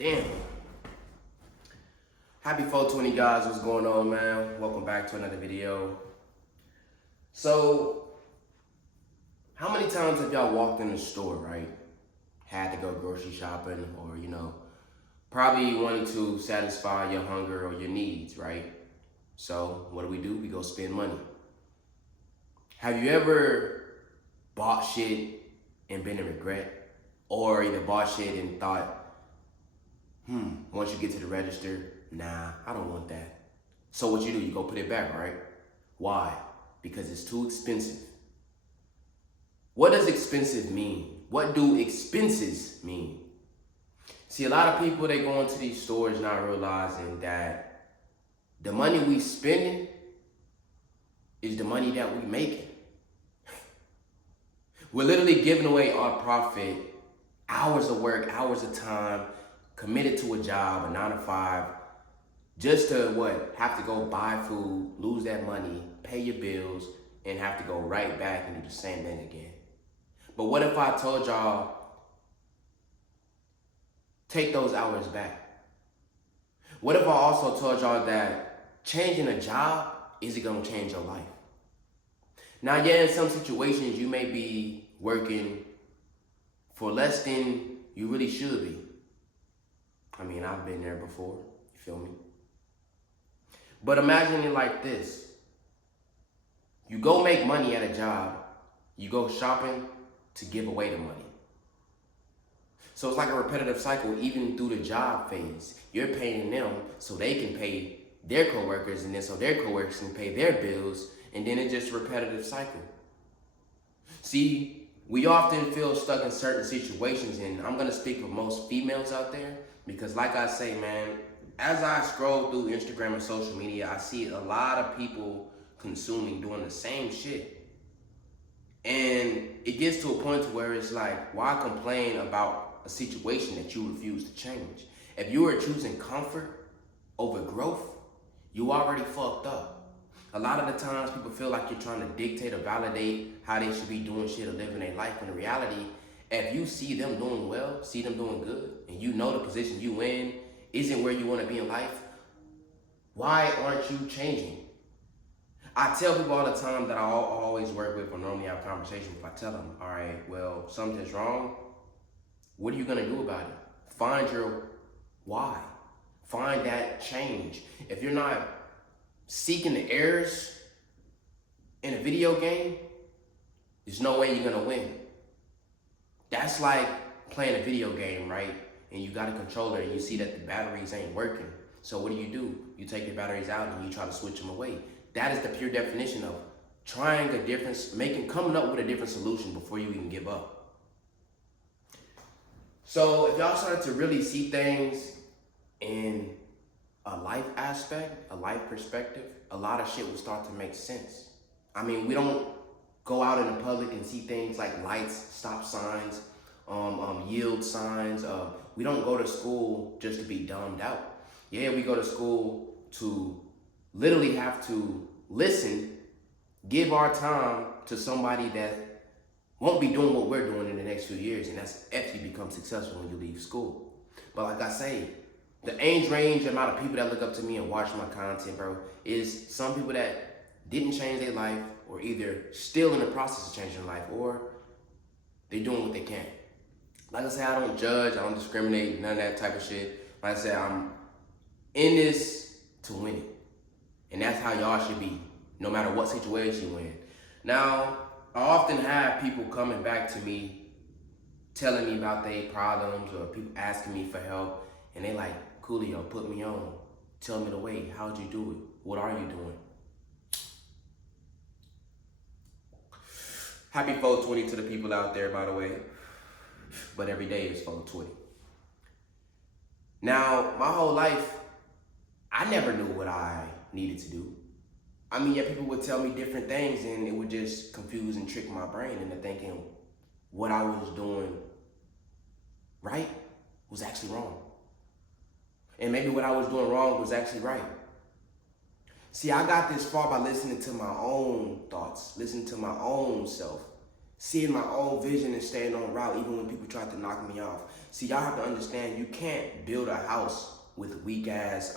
Damn. Happy 420 guys, what's going on, man? Welcome back to another video. So, how many times have y'all walked in the store, right? Had to go grocery shopping or, probably wanted to satisfy your hunger or your needs, right? So, what do? We go spend money. Have you ever bought shit and been in regret? Or either bought shit and thought, once you get to the register, nah, I don't want that. So what you do, you go put it back, right? Why? Because it's too expensive. What does expensive mean? What do expenses mean? See, a lot of people, they go into these stores not realizing that the money we spending is the money that we making. We're literally giving away our profit, hours of work, hours of time, committed to a job, a 9 to 5, just to have to go buy food, lose that money, pay your bills, and have to go right back and do the same thing again. But what if I told y'all, take those hours back? What if I also told y'all that changing a job isn't gonna change your life? Now, yeah, in some situations you may be working for less than you really should be. I mean, I've been there before, you feel me? But imagine it like this. You go make money at a job, you go shopping to give away the money. So it's like a repetitive cycle even through the job phase. You're paying them so they can pay their coworkers, and then so their coworkers can pay their bills, and then it's just a repetitive cycle. See, we often feel stuck in certain situations, and I'm gonna speak for most females out there, because like I say, man, as I scroll through Instagram and social media, I see a lot of people consuming, doing the same shit. And it gets to a point where it's like, why complain about a situation that you refuse to change? If you are choosing comfort over growth, you already fucked up. A lot of the times people feel like you're trying to dictate or validate how they should be doing shit or living their life. When in reality, if you see them doing well, see them doing good, and you know the position you in isn't where you want to be in life, why aren't you changing? I tell people all the time that I always work with or normally have conversations with. I tell them, all right, well, something's wrong. What are you going to do about it? Find your why. Find that change. If you're not seeking the errors in a video game, there's no way you're going to win. That's like playing a video game, right? And you got a controller and you see that the batteries ain't working. So what do? You take your batteries out and you try to switch them away. That is the pure definition of trying a difference, coming up with a different solution before you even give up. So if y'all started to really see things in a life aspect, a life perspective, a lot of shit will start to make sense. I mean, we don't go out in the public and see things like lights, stop signs, yield signs. We don't go to school just to be dumbed out. Yeah, we go to school to literally have to listen, give our time to somebody that won't be doing what we're doing in the next few years, and that's if you become successful when you leave school. But like I say, the age range amount of people that look up to me and watch my content, bro, is some people that didn't change their life, or either still in the process of changing their life, or they're doing what they can. Like I say, I don't judge, I don't discriminate, none of that type of shit. Like I said, I'm in this to win it. And that's how y'all should be, no matter what situation you're in. Now, I often have people coming back to me, telling me about their problems, or people asking me for help, and they like, Coolio, put me on. Tell me the way. How'd you do it? What are you doing? Happy 420 to the people out there, by the way. But every day is 420. Now, my whole life, I never knew what I needed to do. I mean, yeah, people would tell me different things and it would just confuse and trick my brain into thinking what I was doing right was actually wrong. And maybe what I was doing wrong was actually right. See, I got this far by listening to my own thoughts, listening to my own self, seeing my own vision and staying on route even when people try to knock me off. See, y'all have to understand, you can't build a house with weak ass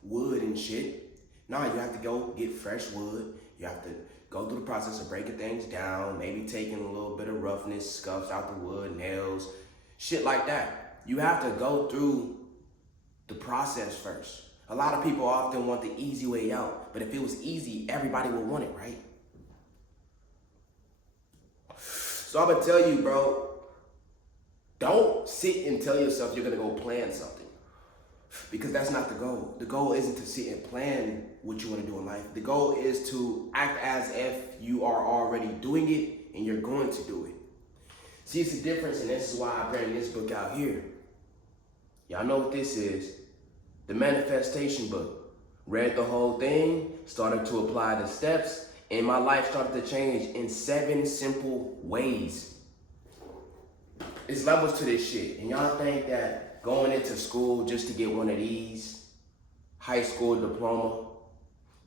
wood and shit. No, you have to go get fresh wood. You have to go through the process of breaking things down, maybe taking a little bit of roughness, scuffs out the wood, nails, shit like that. You have to go through the process first. A lot of people often want the easy way out, but if it was easy, everybody would want it, right? So I'm gonna tell you, bro, don't sit and tell yourself you're gonna go plan something, because that's not the goal. The goal isn't to sit and plan what you wanna do in life. The goal is to act as if you are already doing it and you're going to do it. See, it's a difference, and this is why I bring this book out here. Y'all know what this is. The Manifestation book. Read the whole thing, started to apply the steps, and my life started to change in 7 simple ways. It's levels to this shit. And y'all think that going into school just to get one of these high school diploma,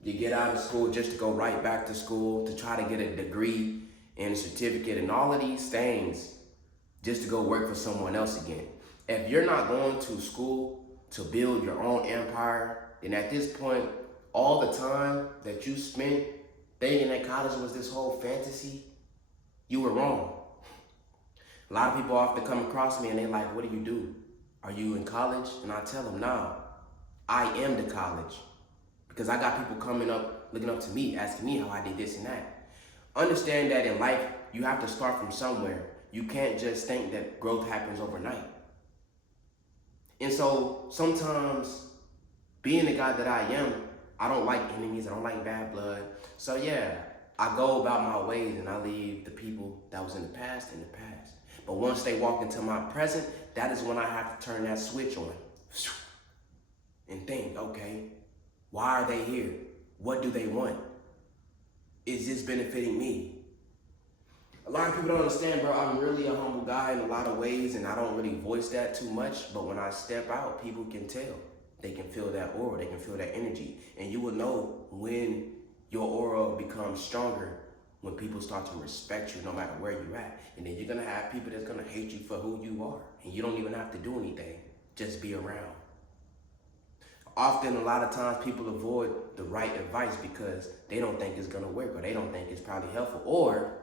you get out of school just to go right back to school to try to get a degree and a certificate and all of these things just to go work for someone else again. If you're not going to school to build your own empire, then at this point, all the time that you spent thinking that college was this whole fantasy, you were wrong. A lot of people often come across me and they're like, what do you do? Are you in college? And I tell them, no, I am the college. Because I got people coming up, looking up to me, asking me how I did this and that. Understand that in life, you have to start from somewhere. You can't just think that growth happens overnight. And so sometimes being the guy that I am, I don't like enemies, I don't like bad blood. So yeah, I go about my ways and I leave the people that was in the past. But once they walk into my present, that is when I have to turn that switch on and think, okay, why are they here? What do they want? Is this benefiting me? A lot of people don't understand, bro, I'm really a humble guy in a lot of ways, and I don't really voice that too much, but when I step out, people can tell. They can feel that aura, they can feel that energy, and you will know when your aura becomes stronger, when people start to respect you no matter where you're at. And then you're gonna have people that's gonna hate you for who you are, and you don't even have to do anything, just be around. Often, a lot of times, people avoid the right advice because they don't think it's gonna work, or they don't think it's probably helpful, or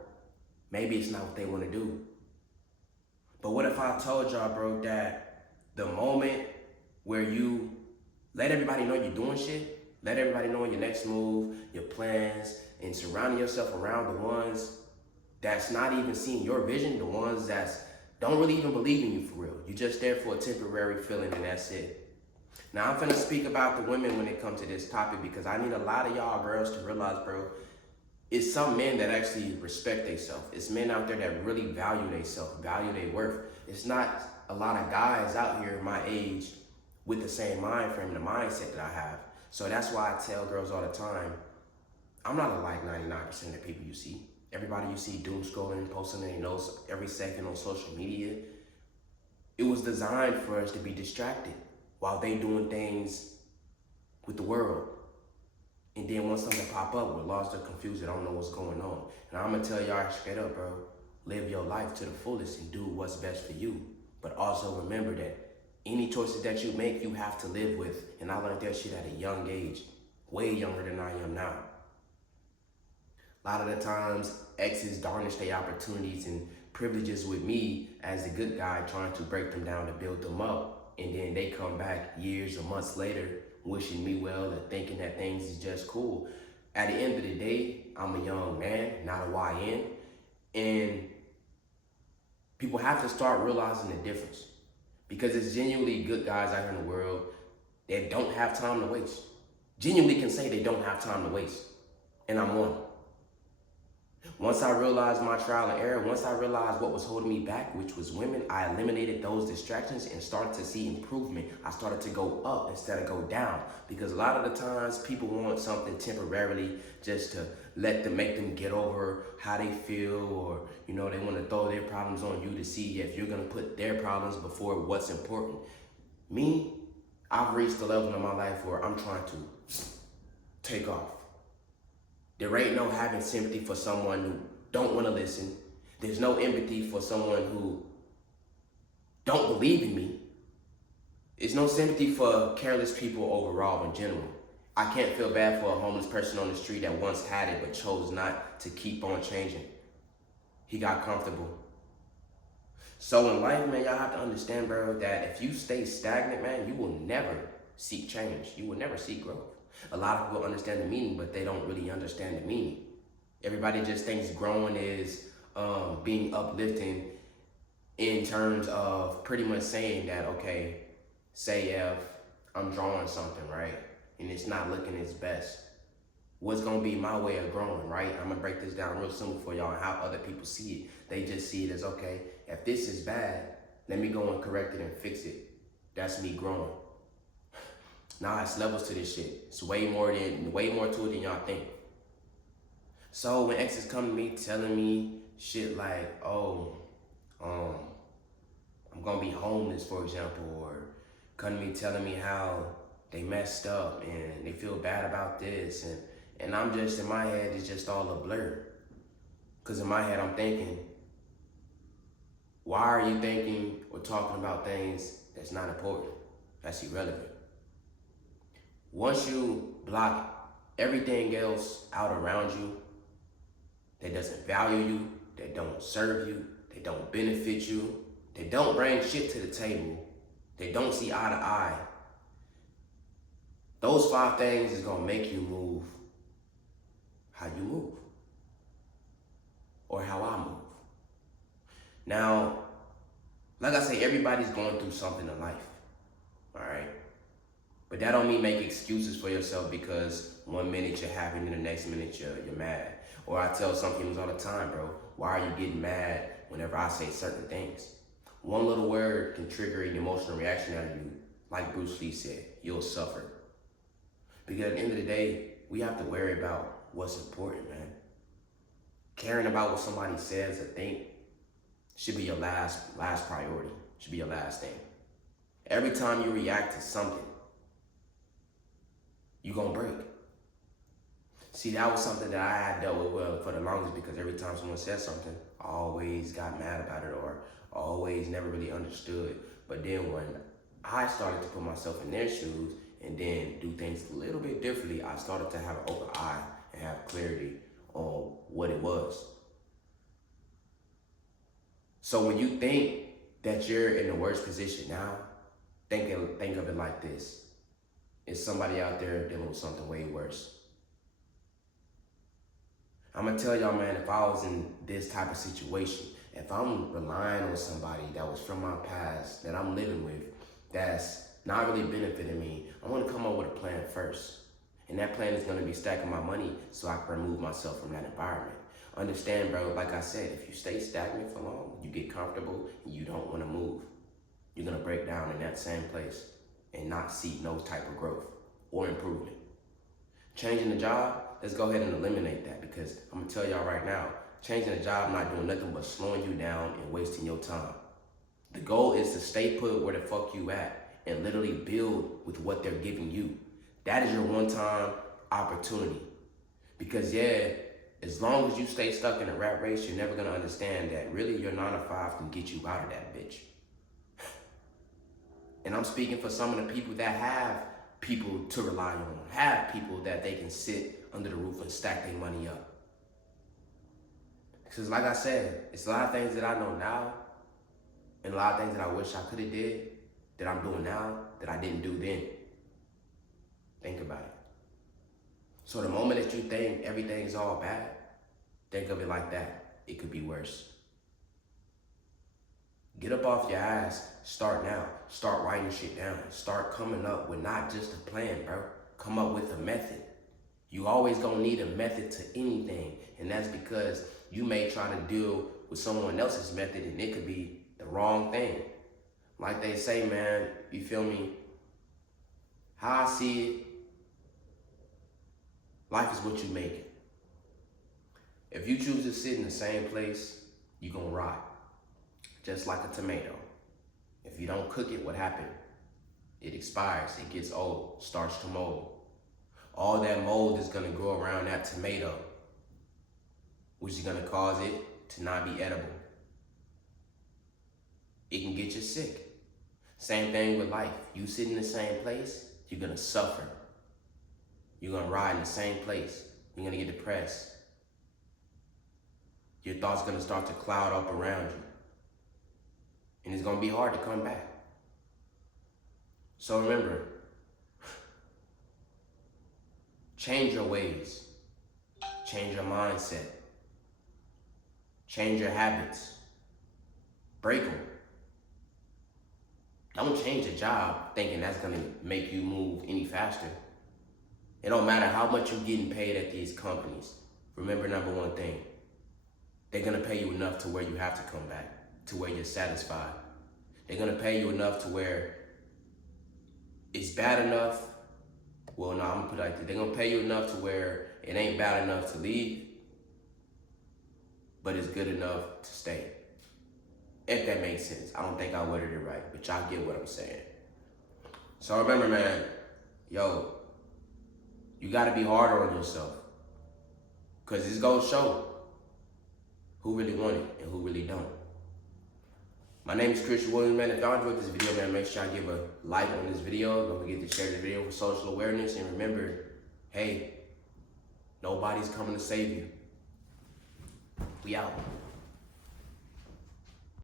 maybe it's not what they want to do. But what if I told y'all, bro, that the moment where you let everybody know you're doing shit, let everybody know your next move, your plans, and surrounding yourself around the ones that's not even seeing your vision, the ones that don't really even believe in you for real. You're just there for a temporary feeling and that's it. Now I'm finna speak about the women when it comes to this topic because I need a lot of y'all girls to realize, bro, it's some men that actually respect themselves. It's men out there that really value themselves, value their worth. It's not a lot of guys out here my age with the same mind frame and the mindset that I have. So that's why I tell girls all the time, I'm not like 99% of the people you see. Everybody you see doom scrolling, posting their notes every second on social media. It was designed for us to be distracted while they doing things with the world. And then once something pop up, we're lost or confused and don't know what's going on. And I'm gonna tell y'all straight up, bro, live your life to the fullest and do what's best for you. But also remember that any choices that you make, you have to live with. And I learned that shit at a young age, way younger than I am now. A lot of the times, exes tarnish their opportunities and privileges with me as the good guy trying to break them down to build them up. And then they come back years or months later wishing me well and thinking that things is just cool. At the end of the day, I'm a young man, not a YN, and people have to start realizing the difference because it's genuinely good guys out here in the world that don't have time to waste. Genuinely can say they don't have time to waste, and I'm one. Once I realized my trial and error, once I realized what was holding me back, which was women, I eliminated those distractions and started to see improvement. I started to go up instead of go down because a lot of the times people want something temporarily just to make them get over how they feel, or, you know, they want to throw their problems on you to see if you're going to put their problems before what's important. Me, I've reached the level in my life where I'm trying to take off. There ain't no having sympathy for someone who don't want to listen, There's no empathy for someone who don't believe in me. There's no sympathy for careless people overall in general. I can't feel bad for a homeless person on the street that once had it but chose not to keep on changing. He got comfortable. So in life, man, y'all have to understand, bro, that if you stay stagnant, man, you will never seek change. You will never seek growth. A lot of people understand the meaning, but they don't really understand the meaning. Everybody just thinks growing is being uplifting in terms of pretty much saying that, okay, say if I'm drawing something, right, and it's not looking its best, what's gonna be my way of growing, right? I'm gonna break this down real simple for y'all and how other people see it. They just see it as, okay, if this is bad, let me go and correct it and fix it. That's me growing. Nah, it's levels to this shit. It's way more to it than y'all think. So when exes come to me telling me shit like, oh, I'm gonna be homeless, for example, or come to me telling me how they messed up and they feel bad about this, and I'm just, in my head, it's just all a blur. Cause in my head, I'm thinking, why are you thinking or talking about things that's not important, that's irrelevant? Once you block everything else out around you that doesn't value you, that don't serve you, that don't benefit you, they don't bring shit to the table, they don't see eye to eye, those 5 things is gonna make you move how you move, or how I move. Now, like I say, everybody's going through something in life, all right? But that don't mean make excuses for yourself because one minute you're happy and the next minute you're mad. Or I tell some people all the time, bro, why are you getting mad whenever I say certain things? One little word can trigger an emotional reaction out of you. Like Bruce Lee said, you'll suffer. Because at the end of the day, we have to worry about what's important, man. Caring about what somebody says or think should be your last priority, should be your last thing. Every time you react to something, you're gonna break. See, that was something that I had dealt with well for the longest, because every time someone said something, I always got mad about it or always never really understood. But then when I started to put myself in their shoes and then do things a little bit differently, I started to have an open eye and have clarity on what it was. So when you think that you're in the worst position now, think of it like this. It's somebody out there dealing with something way worse. I'm gonna tell y'all, man, if I was in this type of situation, if I'm relying on somebody that was from my past, that I'm living with, that's not really benefiting me, I'm gonna come up with a plan first. And that plan is gonna be stacking my money so I can remove myself from that environment. Understand, bro, like I said, if you stay stagnant for long, you get comfortable and you don't wanna move. You're gonna break down in that same place and not see no type of growth or improvement. Changing the job, let's go ahead and eliminate that, because I'm gonna tell y'all right now, changing the job not doing nothing but slowing you down and wasting your time. The goal is to stay put where the fuck you at and literally build with what they're giving you. That is your one-time opportunity. Because yeah, as long as you stay stuck in a rat race, you're never gonna understand that really your 9 to 5 can get you out of that bitch. And I'm speaking for some of the people that have people to rely on, have people that they can sit under the roof and stack their money up. Because like I said, it's a lot of things that I know now and a lot of things that I wish I could have did that I'm doing now that I didn't do then. Think about it. So the moment that you think everything's all bad, think of it like that. It could be worse. Get up off your ass, start now. Start writing shit down. Start coming up with not just a plan, bro. Come up with a method. You always gonna need a method to anything, and that's because you may try to deal with someone else's method and it could be the wrong thing. Like they say, man, you feel me? How I see it, life is what you make it. If you choose to sit in the same place, you're gonna rot. Just like a tomato. If you don't cook it, what happens? It expires, it gets old, starts to mold. All that mold is gonna grow around that tomato, which is gonna cause it to not be edible. can get you sick. Same thing with life. You sit in the same place, you're gonna suffer. You're gonna ride in the same place. You're gonna get depressed. Your thoughts gonna start to cloud up around you. And it's gonna be hard to come back. So remember, change your ways. Change your mindset. Change your habits. Break them. Don't change a job thinking that's gonna make you move any faster. It don't matter how much you're getting paid at these companies. Remember number one thing, they're gonna pay you enough to where you have to come back, to where you're satisfied. They're gonna pay you enough to where it's bad enough. Well, no, I'm gonna put it like this. They're gonna pay you enough to where it ain't bad enough to leave, but it's good enough to stay. If that makes sense. I don't think I worded it right, but y'all get what I'm saying. So remember, man, yo, you gotta be harder on yourself. Cause it's gonna show who really want it and who really don't. My name is Christian Williams, man. If y'all enjoyed this video, man, make sure y'all give a like on this video. Don't forget to share the video for social awareness. And remember, hey, nobody's coming to save you. We out.